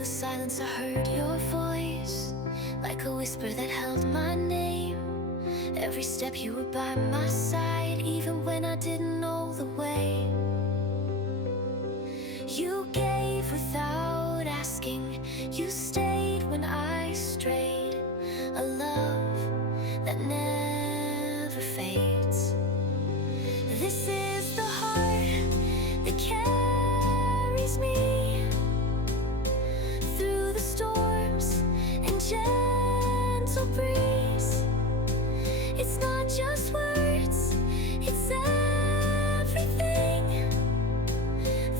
the silence I heard your voice, like a whisper that held my name. Every step you were by my side, even when I didn't know the way. You gave without asking, you stayed when I strayed. A love that never fades. This is the heart that carries me through the storms and gentle breeze. It's not just words, it's everything.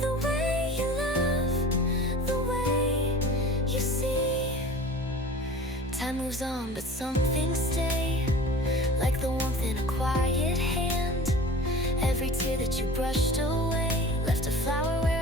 The way you love, the way you see. Time moves on, but some things stay, like the warmth in a quiet hand. Every tear that you brushed away left a flower where